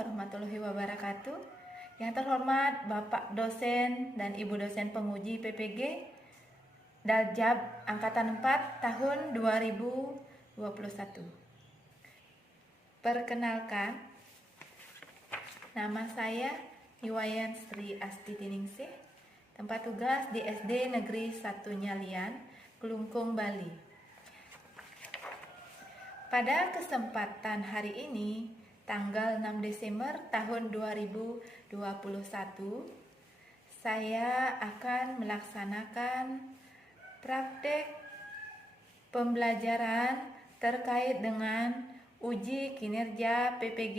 warahmatullahi wabarakatuh. Yang terhormat Bapak dosen dan Ibu dosen penguji PPG Daljab Angkatan 4 tahun 2021. Perkenalkan, nama saya Iwayan Sri Asti Tiningsih, tempat tugas di SD Negeri 1 Nyalian, Kelungkung, Bali. Pada kesempatan hari ini, tanggal 6 Desember tahun 2021, saya akan melaksanakan praktek pembelajaran terkait dengan uji kinerja PPG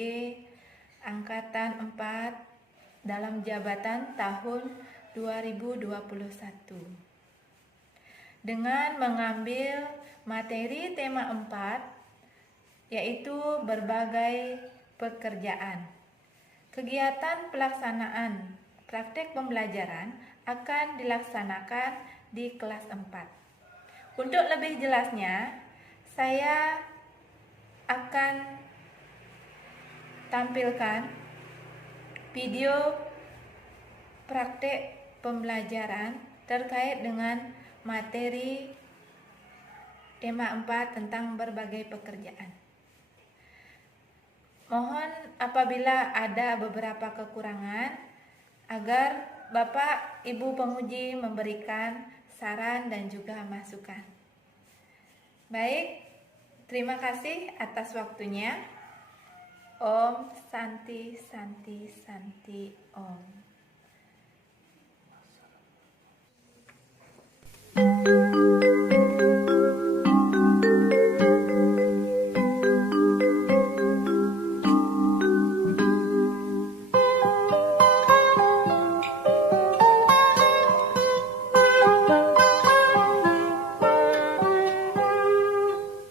Angkatan 4 dalam jabatan tahun 2021 dengan mengambil materi tema 4, yaitu berbagai pekerjaan. Kegiatan pelaksanaan praktek pembelajaran akan dilaksanakan di kelas 4. Untuk lebih jelasnya, saya akan tampilkan video praktek pembelajaran terkait dengan materi tema 4 tentang berbagai pekerjaan. Mohon apabila ada beberapa kekurangan agar Bapak Ibu penguji memberikan saran dan juga masukan. Baik, terima kasih atas waktunya. Om Santi Santi Santi Om.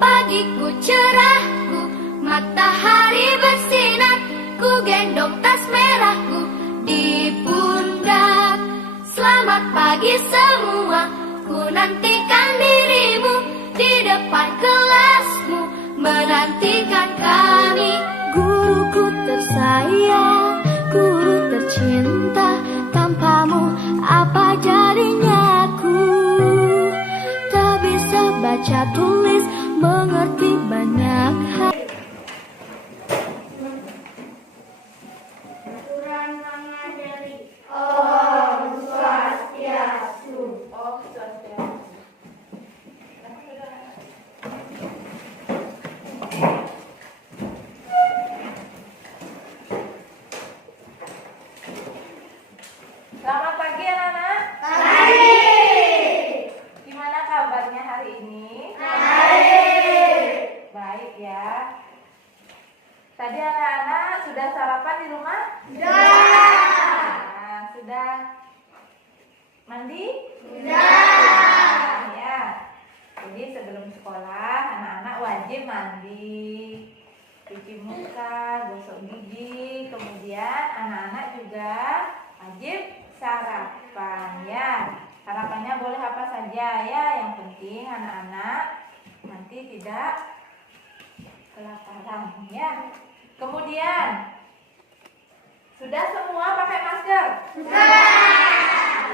Pagiku cerahku, matahari bersinar, ku gendong tas merahku di pundak. Selamat pagi semua, ku nantikan dirimu di depan kelasmu, menantikan kami. Guruku tersayang, guru tercinta, tanpamu apa jadinya aku? Tak bisa baca tulis, mengerti banyak hal. Aturan mengajari. Om Swastiastu. Om Swastiastu. Selamat pagi anak-anak. Pagi. Gimana kabarnya hari ini? Baik. Baik ya. Tadi anak-anak sudah sarapan di rumah? Sudah. Nah, sudah mandi? Sudah. Ya. Jadi sebelum sekolah anak-anak wajib mandi, cuci muka, gosok gigi, kemudian anak-anak juga wajib sarapan ya. Sarapannya boleh apa saja ya, yang penting anak-anak nanti tidak kelaparan ya. Kemudian sudah semua pakai masker?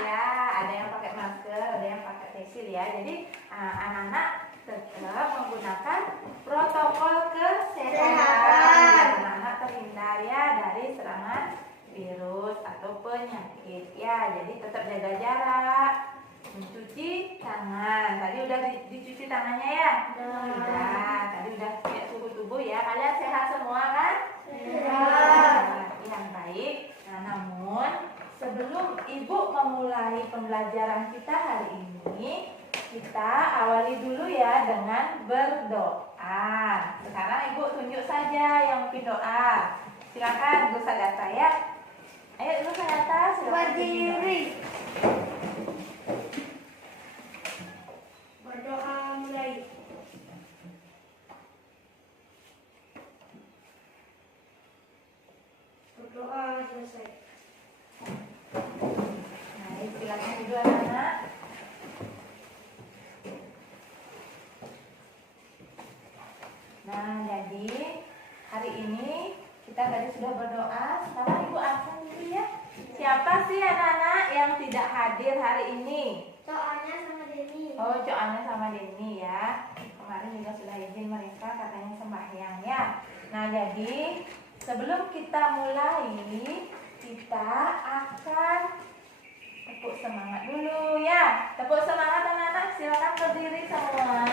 Ya, ada yang pakai masker, ada yang pakai facial ya. Jadi anak-anak tetap menggunakan protokol kesehatan biar anak-anak terhindar ya dari serangan virus atau penyakit ya. Jadi tetap jaga jarak, mencuci tangan. Tadi udah dicuci tangannya ya? Sudah. Tadi udah cek suhu tubuh ya. Kalian sehat semua kan? Sehat. Yang baik. Nah, namun sebelum Ibu memulai pembelajaran kita hari ini, kita awali dulu ya dengan berdoa. Sekarang Ibu tunjuk saja yang mungkin doa. Silakan Bu Sadata ya. Ayo Bu Sadata, silakan Berdiri. Berdoa mulai. Berdoa selesai. Baik, silakan duduk anak-anak. Nah, jadi hari ini kita tadi sudah berdoa. Sekarang Ibu absen dulu ya. Siapa sih anak-anak yang tidak hadir hari ini? Soalnya sama Denny. Oh, Cok Ana sama Denny ya. Kemarin juga sudah izin mereka katanya sembahyang ya. Nah, jadi sebelum kita mulai, kita akan tepuk semangat dulu ya. Tepuk semangat anak-anak, silakan berdiri semua.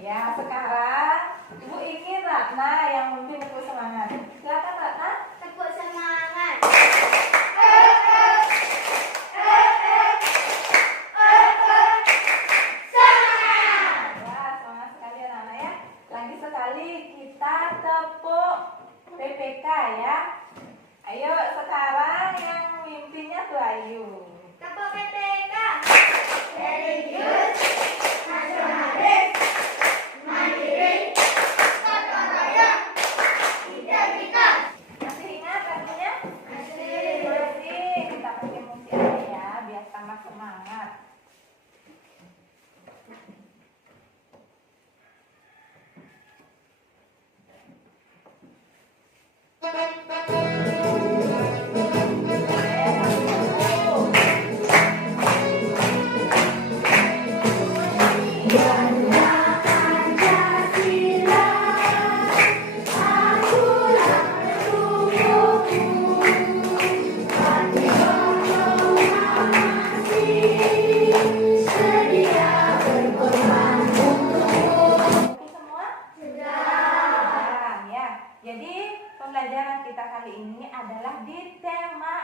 Ya, sekarang Ibu ingin Ratna yang memimpin tepuk semangat. Silakan Ratna. Tepuk semangat. Wah, semangat sekali anak-anak ya. Lagi sekali kita tepuk PPK ya. Ayo sekarang yang memimpinnya tuh Ayu. Tepuk PPK. Religius, nasionalis, mandiri, gotong royong, integritas. Masih ingat artinya? Masih. Masih. Kita pakai musik aja ya biar tambah semangat. Oke semua? Sudah. Ya. Jadi pembelajaran kita kali ini adalah di tema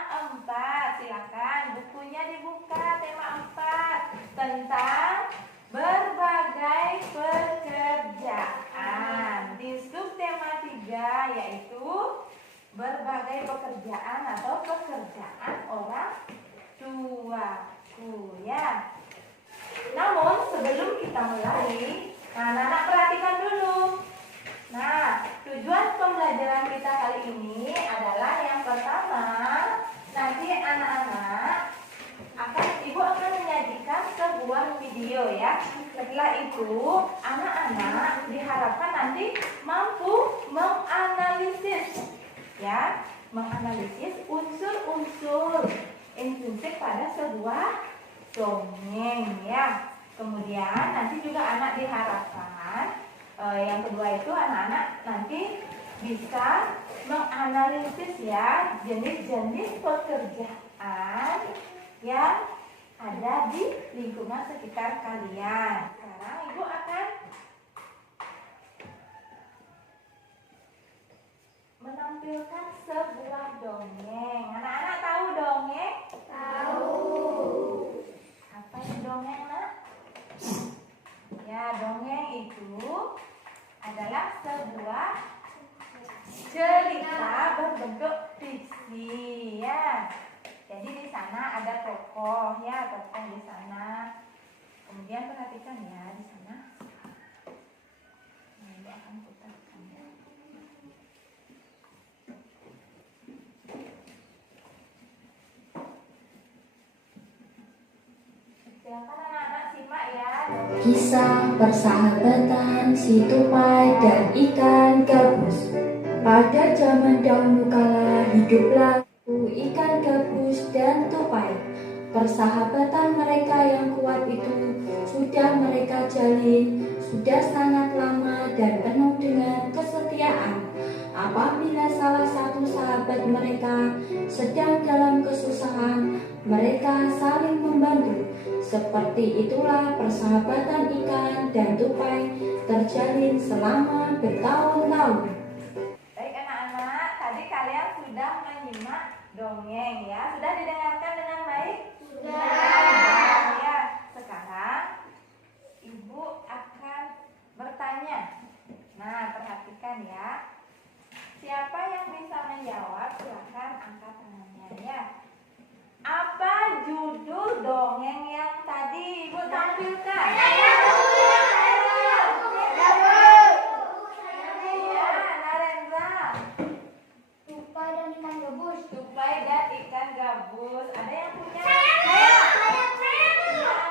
4. Silakan bukunya dibuka, tema 4 tentang berbagai pekerjaan. Di subtema 3 yaitu berbagai pekerjaan atau pekerjaan orang tuaku ya. Namun sebelum kita mulai, anak-anak perhatikan dulu. Nah, tujuan pembelajaran kita kali ini adalah yang pertama, nanti anak-anak Ibu akan menyajikan sebuah video ya. Setelah itu, anak-anak diharapkan nanti mampu menganalisis ya, menganalisis unsur-unsur intrinsik pada sebuah dongeng ya. Kemudian nanti juga anak diharapkan yang kedua itu anak-anak nanti bisa menganalisis ya jenis-jenis pekerjaan yang ada di lingkungan sekitar kalian. Sekarang Ibu akan menampilkan sebuah dongeng. Anak-anak tahu dongeng? Tahu. Apa itu dongeng, Nak? Ya, dongeng itu adalah sebuah cerita berbentuk fiksi ya. Jadi di sana ada tokoh ya, tokoh di sana. Kemudian perhatikan ya di sana. Nah, Ibu akan putarkan ya. Silakan anak-anak simak ya. Kisah persahabatan si tupai dan ikan gabus. Pada zaman dahulu kala hiduplah ikan gabus dan tupai. Persahabatan mereka yang kuat itu sudah mereka jalin sudah sangat lama dan penuh dengan kesetiaan. Apabila salah satu sahabat mereka sedang dalam kesusahan, mereka saling membantu. Seperti itulah persahabatan ikan dan tupai terjalin selama bertahun-tahun. Baik anak-anak, tadi kalian sudah menyimak dongeng ya. Sudah didengarkan dengan baik? Sudah. Ya, sekarang Ibu akan bertanya. Nah, perhatikan ya. Siapa yang bisa menjawab? Silakan angkat tangannya ya. Apa judul dongeng yang tadi Ibu tampilkan? Ya, Narendra. Tupai dan ikan gabus. Tupai dan ikan gabus. Ada yang punya? Ya,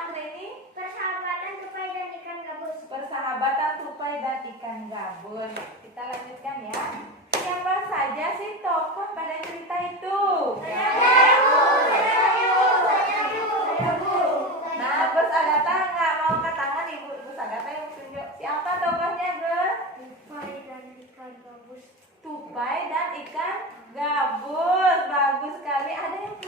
Angreni. Persahabatan tupai dan ikan gabus. Persahabatan tupai dan ikan ikan gabus. Kita lanjutkan ya. Siapa saja sih tokoh pada cerita itu? Nah, Gus Agatha nggak mau angkat tangan Ibu. Gus Agatha yang tunjuk. Siapa tokohnya, Gus? Tupai dan ikan gabus. Tupai dan ikan gabus. Bagus sekali. Ada yang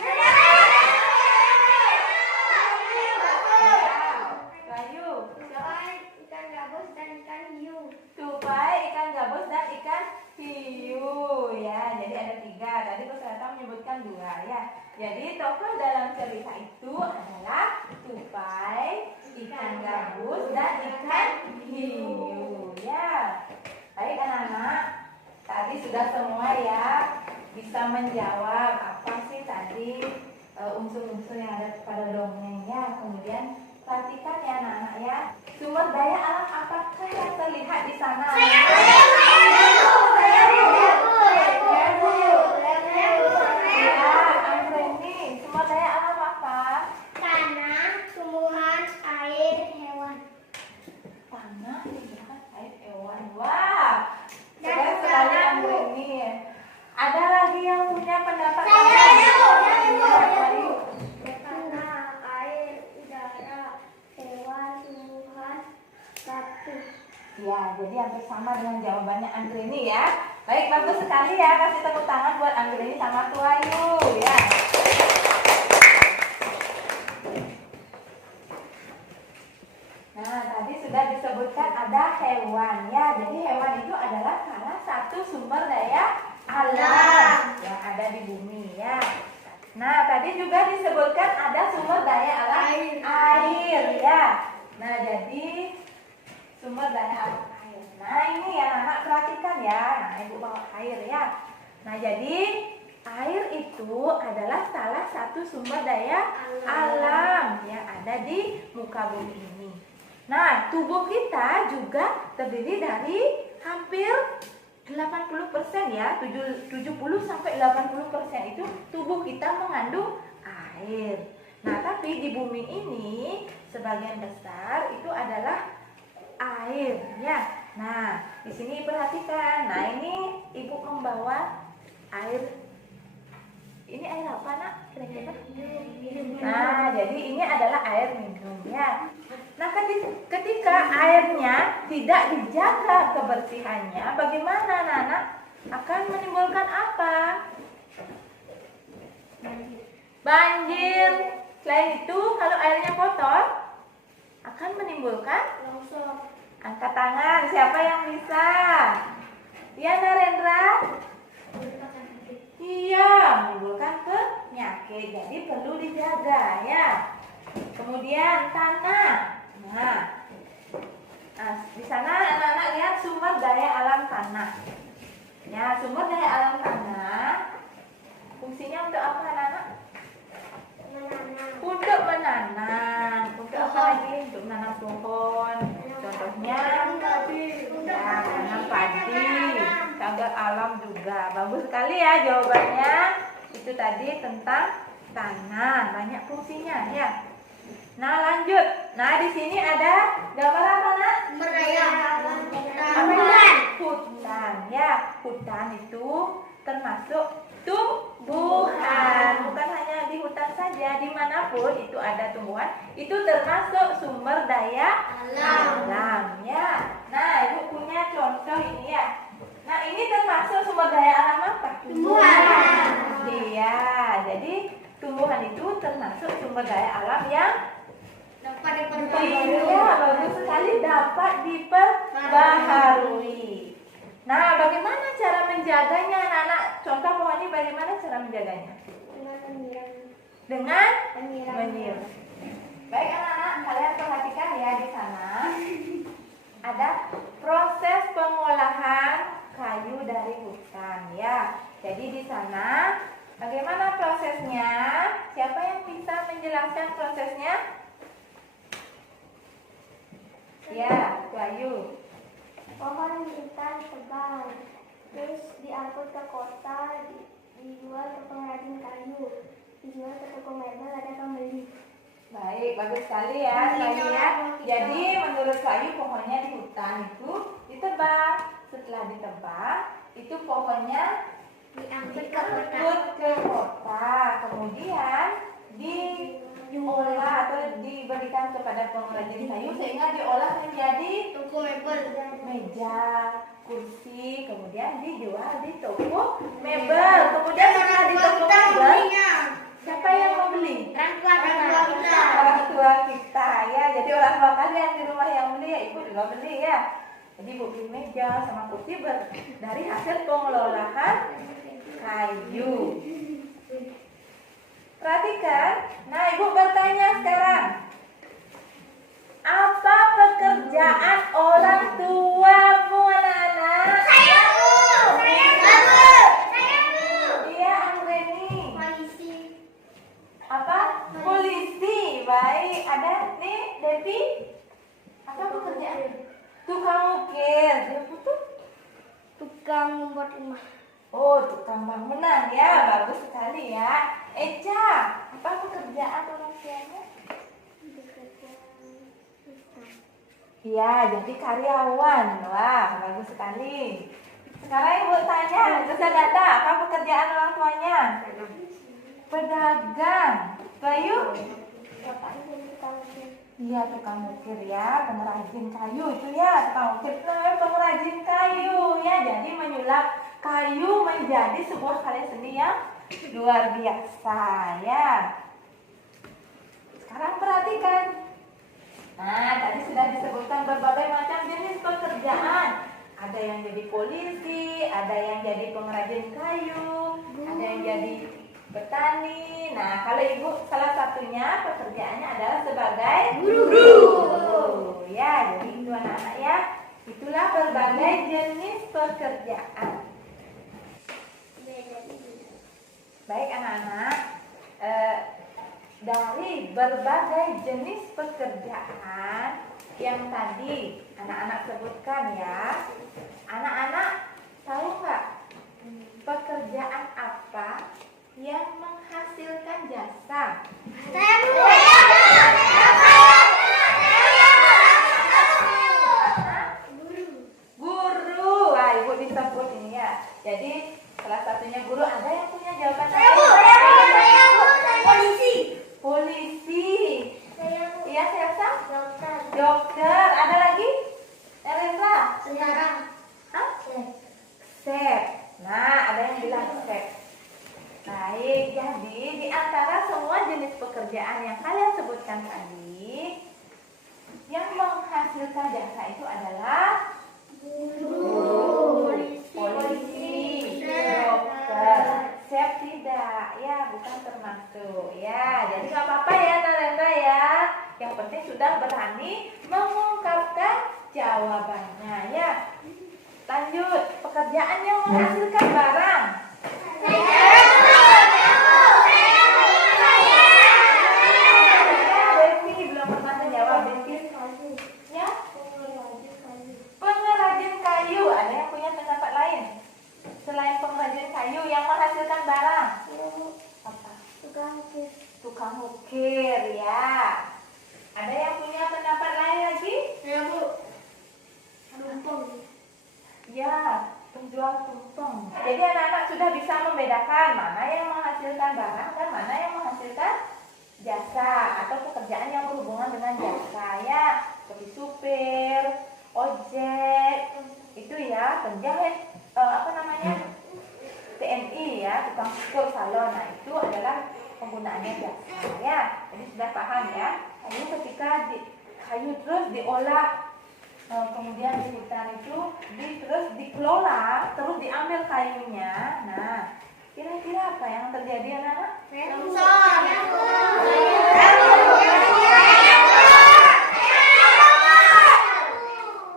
Bayu. Tupai, ikan gabus dan ikan hiu. Tupai, ikan gabus dan ikan hiu ya. Jadi ada 3. Tadi Gus Agatha menyebutkan 2 ya. Jadi tokoh dalam cerita itu adalah tupai, ikan gabus dan ikan hiu ya. Baik anak-anak, tadi sudah semua ya bisa menjawab apa sih tadi unsur-unsur yang ada pada dongengnya. Kemudian perhatikan ya anak-anak ya. Sumber daya alam apakah yang terlihat di sana? Sumber daya alam apa? Tanah, tumbuhan, air, hewan. Tanah, tumbuhan, air, hewan. Wah, Dan keren sekali Anggreni. Ada lagi yang punya pendapat? Tanah, air, udara, hewan, tumbuhan, batu. Ya, jadi hampir sama dengan jawabannya Anggreni ya. Baik, bagus sekali ya. Kasih tepuk tangan buat Anggreni sama Tuayu ya. Nah, tadi sudah disebutkan ada hewan ya. Jadi hewan itu adalah salah satu sumber daya alam yang ada di bumi ya. Nah, tadi juga disebutkan ada sumber daya alam air ya. Nah, jadi sumber daya alam air. Nah, ini ya anak perhatikan ya. Nah, Ibu bawa air ya. Nah, jadi air itu adalah salah satu sumber daya alam yang ada di muka bumi ini. Nah, tubuh kita juga terdiri dari hampir 80% ya, 70 sampai 80% itu tubuh kita mengandung air. Nah, tapi di bumi ini sebagian besar itu adalah air ya. Nah, di sini perhatikan. Nah, ini Ibu membawa air. Ini air apa, Nak? Kira-kira? Nah, jadi ini adalah air minum ya. Nah, ketika airnya tidak dijaga kebersihannya, bagaimana Nana? Akan menimbulkan apa? Banjir. Selain itu, kalau airnya kotor, akan menimbulkan Longsor. angkat tangan. Siapa yang bisa? Ya, Narendra? Iya, menimbulkan penyakit. Jadi perlu dijaga ya. Kemudian tanah. Nah, di sana anak-anak lihat sumber daya alam tanah. Ya, sumber daya alam tanah fungsinya untuk apa anak-anak? Untuk menanam. Untuk apa lagi? Untuk menanam pohon. Contohnya, ya, menanam padi. Cagar alam juga. Bagus sekali ya jawabannya. Itu tadi tentang tanah. Banyak fungsinya ya. Nah, lanjut. Nah, di sini ada gambar apa, Nak? Hutan ya. Hutan itu termasuk tumbuhan. Bukan hanya di hutan saja, dimanapun itu ada tumbuhan, itu termasuk sumber daya alam ya. Nah, Ibu punya contoh ini ya. Nah, ini termasuk sumber daya alam apa? Tumbuhan. Iya, jadi tumbuhan itu termasuk sumber daya alam yang iya, bagus sekali, dapat diperbaharui. Nah, bagaimana cara menjaganya anak-anak? Contoh pohon ini bagaimana cara menjaganya? Dengan menyiram. Baik anak-anak, kalian perhatikan ya di sana. Ada proses pengolahan kayu dari hutan ya. Jadi di sana bagaimana prosesnya? Siapa yang bisa menjelaskan prosesnya? Ya, Bayu. Pohon hutan tebal, terus diangkut ke kota, dijual ke pengrajin kayu, dijual ke toko mebel, ada pembeli. Baik, bagus sekali ya, Bayu ya. Jadi menurut Bayu pohonnya di hutan itu ditebang. Setelah ditebang, itu pohonnya diangkut ke kota, kemudian diolah atau diberikan kepada pengrajin kayu sehingga diolah menjadi Toko mebel. meja, kursi, kemudian dijual di toko mebel. Kemudian setelah di toko mebel, siapa yang mau beli? Orang tua kita ya. Jadi orang tua kalian di rumah yang beli ya, ibu juga beli ya. Jadi ibu beli meja sama kursi dari hasil pengolahan kayu. Perhatikan. Nah, ibu bertanya sekarang. Apa pekerjaan orang tuamu, anak-anak? Saya Bu. Iya, Angreni. Polisi. Apa? Polisi. Baik. Ada nih, Devi. Apa pekerjaan? Tukang ukir. Dia tuh Tukang membuat rumah. oh, tukang bangunan ya. Bagus sekali ya. Eca, apa pekerjaan orang tuanya? Iya, jadi karyawan. Wah, bagus sekali. Sekarang ibu tanya, Ustaz Dada, apa pekerjaan orang tuanya? Pedagang. Bayu? Bapaknya jadi tukang ukir. Iya, tukang ukir ya, pengrajin kayu itu ya, tukang ukir itu namanya pengrajin kayu ya. Jadi menyulap kayu menjadi sebuah karya seni yang luar biasa ya. Sekarang perhatikan. Nah, tadi sudah disebutkan berbagai macam jenis pekerjaan. Ada yang jadi polisi, ada yang jadi pengrajin kayu, ada yang jadi petani. Nah, kalau ibu salah satunya pekerjaannya adalah sebagai guru. Ya, jadi itu anak-anak ya. Itulah berbagai jenis pekerjaan. Baik anak-anak, dari berbagai jenis pekerjaan yang tadi anak-anak sebutkan ya, anak-anak tahu nggak pekerjaan apa yang menghasilkan jasa? Guru. Wah, ibu disebut ini ya. Jadi salah satunya guru. Ada yang punya jawaban lain? Polisi. Iya, Selsa? Dokter. Ada lagi? Eresa? Hah? Chef. Nah, ada yang bilang chef. Baik, jadi di antara semua jenis pekerjaan yang kalian sebutkan tadi, yang menghasilkan jasa itu adalah guru, polisi, dokter, chef tidak, ya bukan termasuk, ya. Jadi nggak apa-apa ya, Narendra ya. Yang penting sudah berani mengungkapkan jawabannya, ya. Lanjut, pekerjaan yang menghasilkan barang. Devi belum pernah menjawab, Devi. Ya? Pengrajin kayu. Ada yang punya pendapat lain? Selain pengrajin kayu yang menghasilkan barang. Apa? Tukang ukir, ya. Ada yang punya pendapat lain lagi? Ya, penjual tumpeng. Jadi anak-anak sudah bisa membedakan mana yang menghasilkan barang dan mana yang menghasilkan jasa atau pekerjaan yang berhubungan dengan jasa ya, seperti supir, ojek, itu ya, penjahit, TNI ya, tukang cukur salon. Nah, itu adalah penggunaannya jasa ya. Jadi sudah paham ya. Kayu ketika kayu terus diolah, kemudian di hutan itu terus dikelola, terus diambil kayunya. Nah, kira-kira apa yang terjadi anak-anak?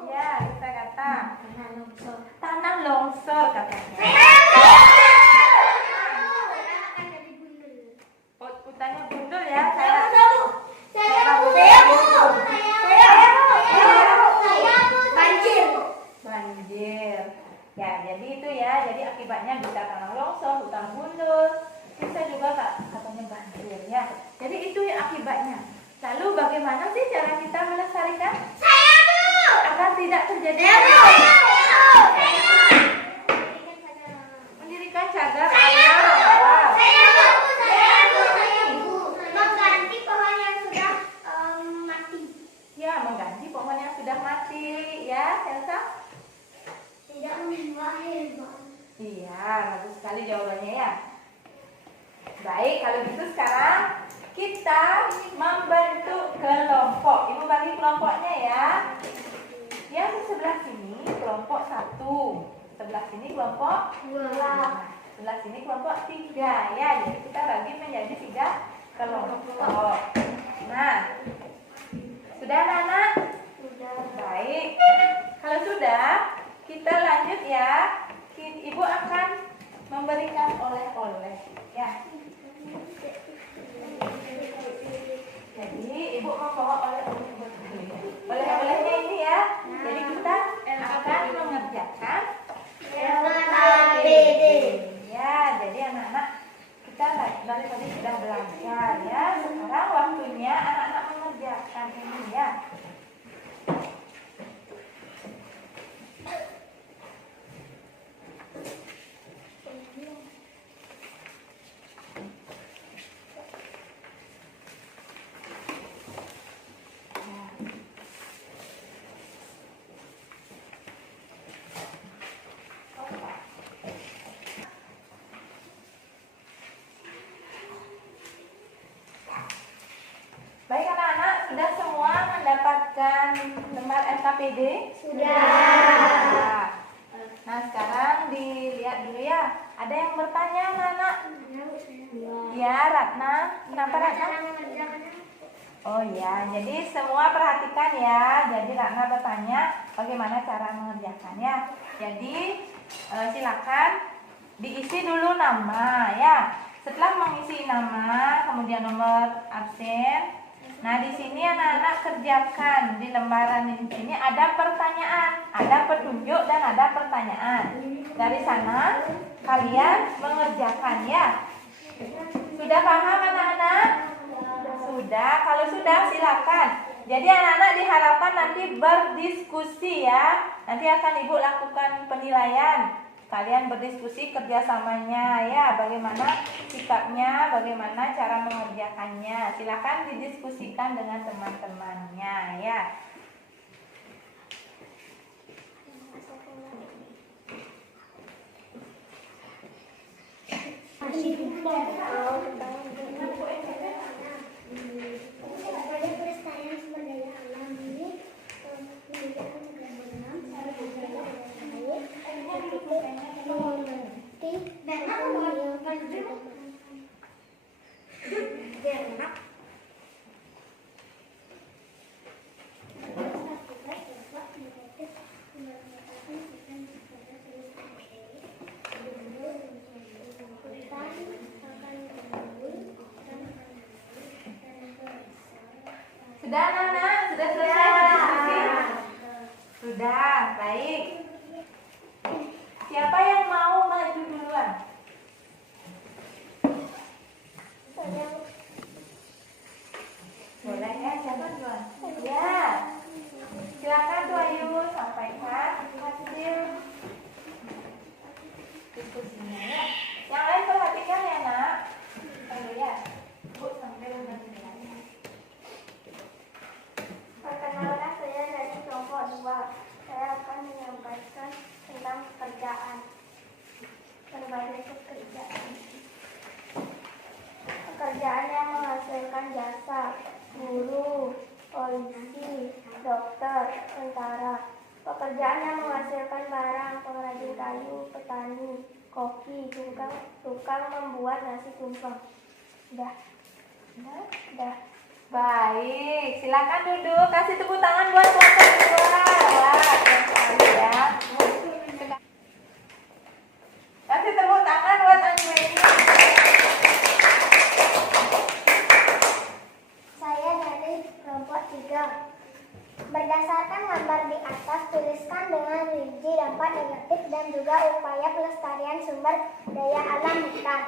Ya, kita kata tanah longsor katanya. Hutannya gundul ya. Banjir. Ya, jadi itu ya. Jadi akibatnya bisa tanah longsor, hutan gundul, bisa juga katanya banjir ya. Jadi itu ya akibatnya. Lalu bagaimana sih cara kita melestarikan? agar tidak terjadi mendirikan cagar air. Mengganti pohon yang sudah mati. Ya, mengganti pohon yang sudah mati. Ya, Elsa? Tidak menimba hebat. Iya, bagus sekali jawabannya ya. Baik, kalau gitu sekarang kita membentuk kelompok. Ibu bagi kelompoknya ya. Yang di sebelah sini kelompok 1, sebelah sini kelompok 2, sebelah sini kelompok 3 ya. Jadi kita bagi menjadi 3 kelompok. Nah, sudah anak-anak? Sudah. Baik. Kalau sudah, kita lanjut ya. Ibu akan memberikan oleh-oleh ya. Jadi ibu membawa oleh-oleh buat kalian. Oleh-olehnya ini ya. Jadi kita akan mengerjakan LKPD. Ya, jadi anak-anak kita dari tadi sudah belajar ya. Sekarang waktunya anak-anak mengerjakan ini ya. Baik anak-anak, sudah semua mendapatkan lembar LKPD? Sudah. Nah sekarang dilihat dulu ya. Ada yang bertanya anak-anak? Ya, Ratna. Kenapa Ratna? Oh ya, jadi semua perhatikan ya. Jadi Ratna bertanya bagaimana cara mengerjakannya. Jadi silakan diisi dulu nama ya. Setelah mengisi nama, kemudian nomor absen. Nah, di sini anak-anak kerjakan di lembaran di sini ada pertanyaan, ada petunjuk dan ada pertanyaan. Dari sana kalian mengerjakan ya. Sudah paham anak-anak? Sudah. Kalau sudah silakan. Jadi anak-anak diharapkan nanti berdiskusi ya. Nanti akan Ibu lakukan penilaian. Kalian berdiskusi kerjasamanya ya, bagaimana sikapnya, bagaimana cara mengerjakannya. Silakan didiskusikan dengan teman-temannya ya. Pada pelestarian sumber daya alam ini menunjukkan keberagaman menghormati dan menghilangkan jernak. Sudah anak-anak? Sudah selesai berdiskusi? Sudah, baik. Siapa yang mau maju duluan? Boleh ya, siapa duluan? Ya. Silakan tuh Ayu sampaikan hasil diskusinya ya. Yang lain perhatikan ya nak. Sambil ya. Bu sambil nanti. Perkenalkan, saya dari kelompok 2. Saya akan menyampaikan tentang pekerjaan. Berbagai pekerjaan. Pekerjaan yang menghasilkan jasa: guru, polisi, dokter, tentara. Pekerjaan yang menghasilkan barang: pengrajin kayu, petani, koki, tukang membuat nasi tumpeng. Udah. Baik, silakan duduk. Kasih tepuk tangan buat kelompok 2. Wah, keren sekali ya. Kasih tepuk tangan buat Anjani. Saya dari kelompok 3. Berdasarkan gambar di atas, tuliskan dengan rinci dampak negatif dan juga upaya pelestarian sumber daya alam hutan.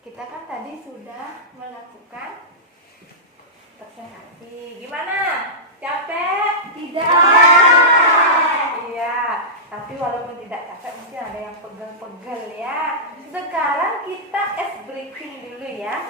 Kita kan tadi sudah melakukan presentasi. Gimana? Capek? Tidak. Iya, tapi walaupun tidak capek mesti ada yang pegel-pegel ya. Sekarang kita ice breaking dulu ya.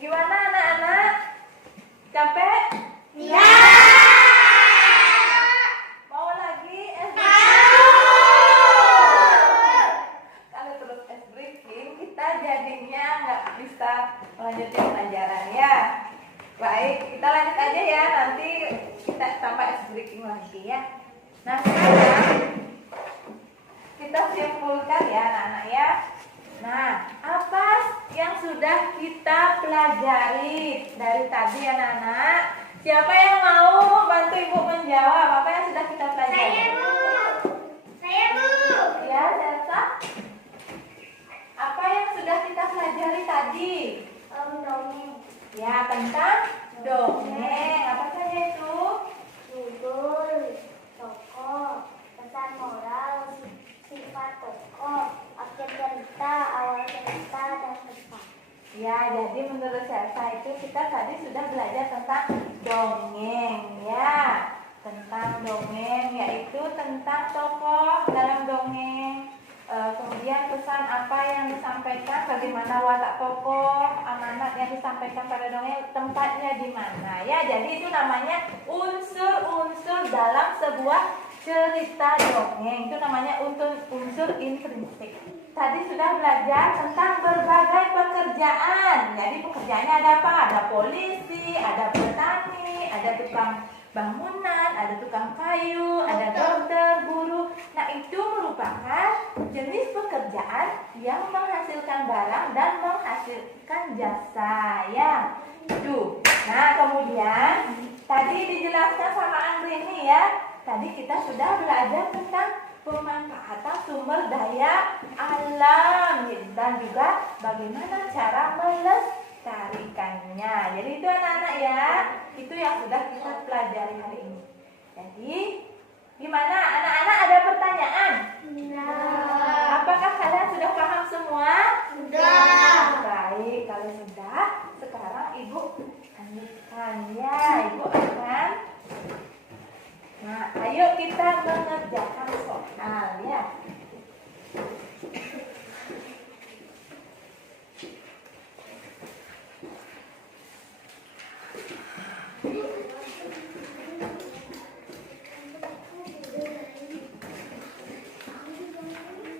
Gimana anak-anak? Capek? Mau lagi es Kalau terus es breaking, kita jadinya nggak bisa melanjutkan pelajaran ya. Baik, kita lanjut aja ya. Nanti kita tambah es breaking lagi ya. Nah sekarang kita simpulkan ya anak-anak ya. Nah, apa yang sudah kita pelajari dari tadi anak-anak? Siapa yang mau bantu ibu menjawab? Apa yang sudah kita pelajari? Saya, Bu. Ya, Selsa. Apa yang sudah kita pelajari tadi? Dongeng. Ya, tentang dongeng. Apa saja itu? Judul, tokoh, pesan moral, sifat tokoh, akhir cerita, awal cerita, dan pesan. Ya, jadi menurut Selsa itu kita tadi sudah belajar tentang dongeng ya. Tentang dongeng yaitu tentang tokoh dalam dongeng. Kemudian pesan apa yang disampaikan, bagaimana watak tokoh, amanat yang disampaikan pada dongeng, tempatnya di mana ya. Jadi itu namanya unsur-unsur dalam sebuah cerita dongeng. Itu namanya unsur intrinsik. Tadi sudah belajar tentang berbagai pekerjaan. Jadi pekerjaannya ada apa? Ada polisi, ada petani, ada tukang bangunan, ada tukang kayu, ada dokter, guru. Nah itu merupakan jenis pekerjaan yang menghasilkan barang dan menghasilkan jasa ya. Itu. Nah kemudian tadi dijelaskan sama Andrini ya. Tadi kita sudah belajar tentang pemanfaatan sumber daya alam dan juga bagaimana cara melestarikannya. Jadi itu anak-anak ya, itu yang sudah kita pelajari hari ini. Jadi gimana anak-anak, ada pertanyaan? Apakah kalian sudah paham semua? Sudah. Baik, kalau sudah, sekarang ibu lanjutkan ya. Ibu akan ayo kita mengerjakan soal ya.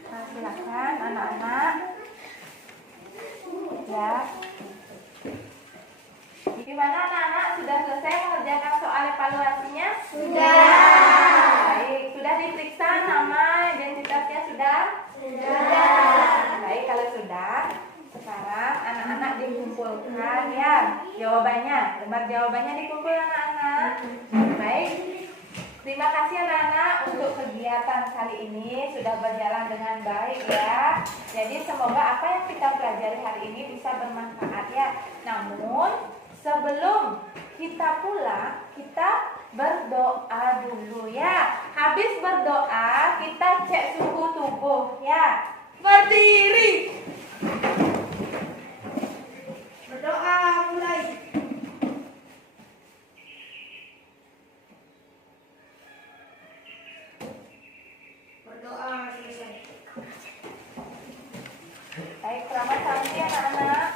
Nah, silakan anak-anak. Ya. Gimana anak-anak, sudah selesai mengerjakan soal evaluasinya? Baik, sudah diperiksa nama identitasnya sudah? Baik, kalau sudah, sekarang anak-anak dikumpulkan ya jawabannya. Lembar jawabannya dikumpul anak-anak. Baik, terima kasih anak-anak untuk kegiatan kali ini sudah berjalan dengan baik ya. Jadi semoga apa yang kita pelajari hari ini bisa bermanfaat ya. Namun sebelum kita pulang, kita berdoa dulu ya. Habis berdoa, kita cek suhu tubuh ya. Berdiri. Berdoa mulai. Berdoa selesai. Baik, selamat pagi anak-anak.